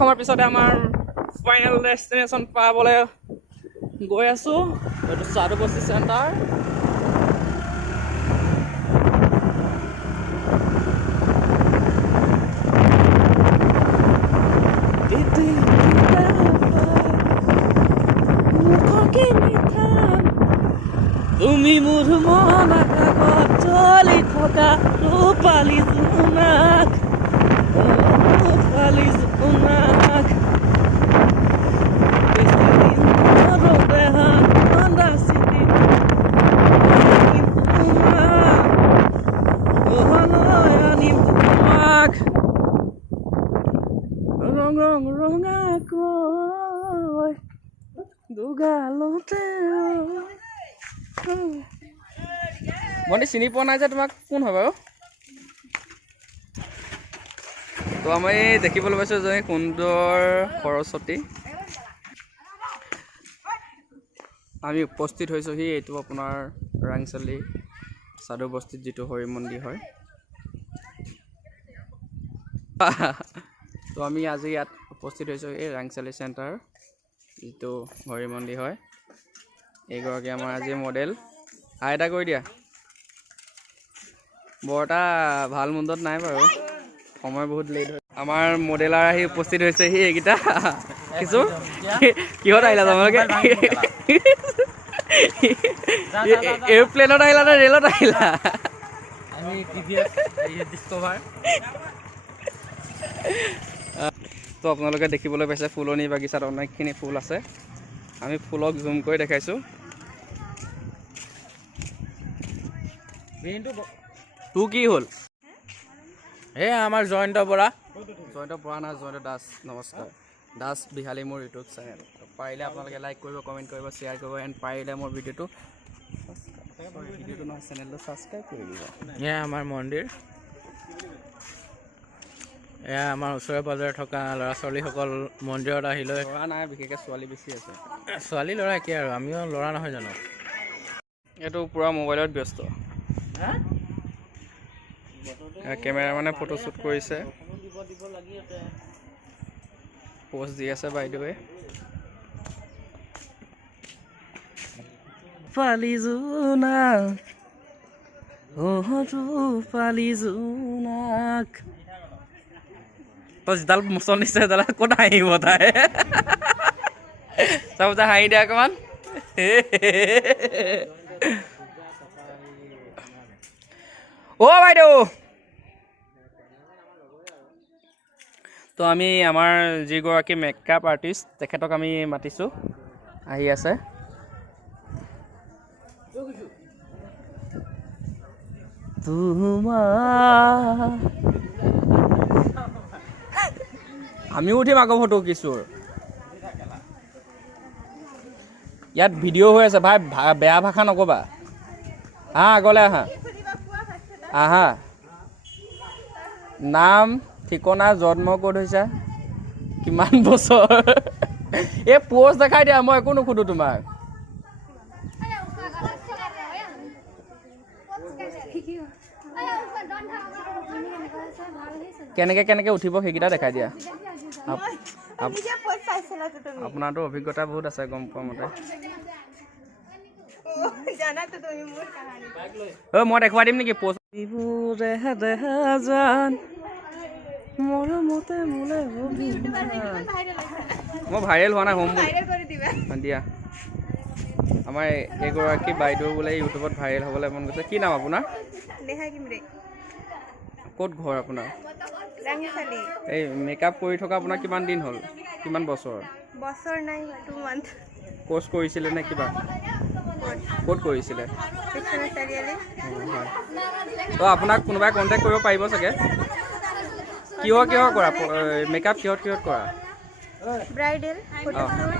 সময় পিছতে আমাৰ ফাইনেল ডেষ্টিনেশ্যন পাবলৈ গৈ আছো এইটো চাৰুবস্তি চেণ্টাৰ তুমি মোৰ মন আগত চলি থকা ৰূপালী জোনাক ৰূপালী জোনাক হৈ দুগালতে মই চিনি পোৱা নাই যে তোমাক কোন হয় বাৰু তো আমি দেখিবলৈ পাইছোঁ এজনী সুন্দৰ সৰস্বতী আমি উপস্থিত হৈছোঁহি এইটো আপোনাৰ ৰাংচালি চাদৰ বস্তিত যিটো হৰি মন্দিৰ হয় তো আমি আজি ইয়াত উপস্থিত হৈছোঁ এই ৰাংচালি চেণ্টাৰ যিটো হৰি মন্দিৰ হয় এইগৰাকী আমাৰ আজি মডেল হাই এটা কৰি দিয়া বৰ এটা ভাল মুণ্ডত নাই বাৰু সময় বহুত লেট হয় আমাৰ মডেলাৰ আহি উপস্থিত হৈছে সি এইকেইটা কিছু কিহত আহিলা তোমালোকে এৰোপ্লেনত আহিলা নে ৰেলত আহিলা তো আপোনালোকে দেখিবলৈ পাইছে ফুলনি বাগিচাত অনেকখিনি ফুল আছে আমি ফুলক জুম কৰি দেখাইছোঁ তোৰ কি হ'ল এই আমাৰ জয়ন্ত বৰা নাই জয়ন্ত দাস নমস্কাৰ দাস বিহালী মোৰ ইউটিউব চেনেল পাৰিলে আপোনালোকে লাইক কৰিব কমেণ্ট কৰিব শ্বেয়াৰ কৰিব এণ্ড পাৰিলে মোৰ ভিডিঅ'টো নহয় চেনেলটো ছাবস্ক্ৰাইব কৰি দিব এয়া আমাৰ মন্দিৰ এয়া আমাৰ ওচৰে পাজৰে থকা ল'ৰা ছোৱালীসকল মন্দিৰত আহিলৈ ল'ৰা নাই বিশেষকৈ ছোৱালী বেছি আছে ছোৱালী ল'ৰা একে আৰু আমিও ল'ৰা নহয় জানো এইটো পূৰা মোবাইলত ব্যস্ত কেমেৰামেনে ফটোশ্বুট কৰিছে পোষ্ট দি আছে বাইদেৱে পালি জোনাক পালি জোনাক তই যিডাল মোচন দিছে সেইডাল ক'ত হাঁহিব তাই চাব যা হাঁহি দিয়া অকণমান অ' বাইদেউ তো আমি আমাৰ যিগৰাকী মেকআপ আৰ্টিষ্ট তেখেতক আমি মাতিছোঁ আহি আছে আমিও উঠিম আকৌ ফটো কিছু ইয়াত ভিডিঅ' হৈ আছে ভাই বেয়া ভাষা নক'বা হা আগলৈ আহা নাম ঠিকনা জন্ম ক'ত হৈছা কিমান বছৰ এই পোষ্ট দেখাই দিয়া মই একো নুসুধো তোমাক কেনেকে উঠিব সেইকেইটা দেখাই দিয়া আপোনাৰতো অভিজ্ঞতা বহুত আছে গম পোৱা মতে মই দেখুৱাই দিম নেকি পোষ্ট মই ভাইৰেল হোৱা নাই হোম দিয়া আমাৰ এগৰাকী বাইদেউ বোলে ইউটিউবত ভাইৰেল হ'বলৈ মন গৈছে কি নাম আপোনাৰ ক'ত ঘৰ আপোনাৰ এই মেকআপ কৰি থকা আপোনাৰ কিমান দিন হ'ল কিমান বছৰ কোৰ্চ কৰিছিলে নে কিবা ক'ত কৰিছিলে তো আপোনাক কোনোবাই কণ্টেক্ট কৰিব পাৰিব চাগে কিহৰ কৰা মেকআপ কিহত কৰা ব্ৰাইডেল ফটোশ্বুট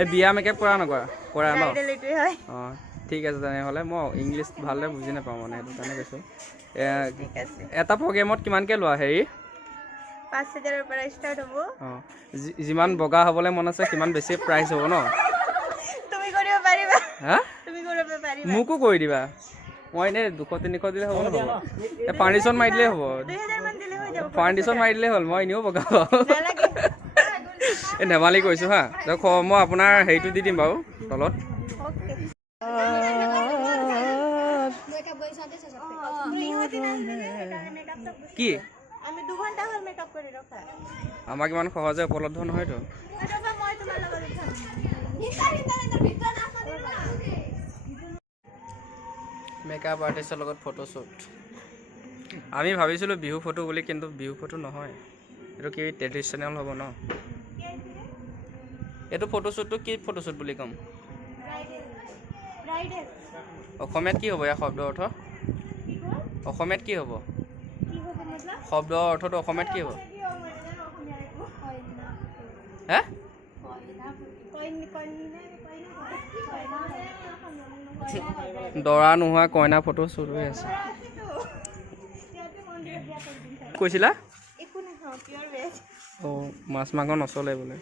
এই বিয়া মেকআপ কৰা নকৰা কৰা ন অঁ ঠিক আছে তেনেহ'লে মই ইংলিছ ভালদৰে বুজি নাপাওঁ মানে সেইটো কাৰণে কৈছোঁ এটা প্ৰগ্ৰেমত কিমানকৈ লোৱা হেৰি 5,000ৰ পৰা ষ্টাৰ্ট হ'ব অঁ যিমান বগা হ'বলৈ মন আছে সিমান বেছি প্ৰাইচ হ'ব ন তুমি কৰিব পাৰিবা হা তুমি কৰিব পাৰিবা মোকো কৰি দিবা মই এনেই 200-300 দিলে হ'ব নহ'ব এই ফাউণ্ডেশ্যন মাৰি দিলেই হ'ব 2,000 মান দিলে হৈ যাব ফাউণ্ডেশ্যন মাৰি দিলেই হ'ল মই এনেও বগা পাওঁ এই ধেমালি কৰিছোঁ হা মই আপোনাৰ হেৰিটো দি দিম বাৰু তলত কি আমি 2 ঘণ্টা হ'ল মেকআপ কৰি ৰখা আমাক ইমান সহজে উপলব্ধ নহয়তো মেকআপ আৰ্টিষ্টৰ লগত ফটোশ্বুট আমি ভাবিছিলোঁ বিহু ফটো বুলি কিন্তু বিহু ফটো নহয় এইটো কি ট্ৰেডিশ্যনেল হ'ব ন এইটো ফটোশ্বুটটো কি ফটোশ্বুট বুলি ক'ম অসমীয়াত কি হ'ব ইয়াৰ শব্দ অৰ্থ অসমীয়াত কি হ'ব শব্দ অৰ্থটো অসমীয়াত কি হ'ব হে দৰা নোহোৱা কইনা ফটো শ্বুট হৈ আছে। কৈছিলা? একো নহয় পিয়ৰ ভেজ। অঁ মাছ মাংস নচলে বোলে।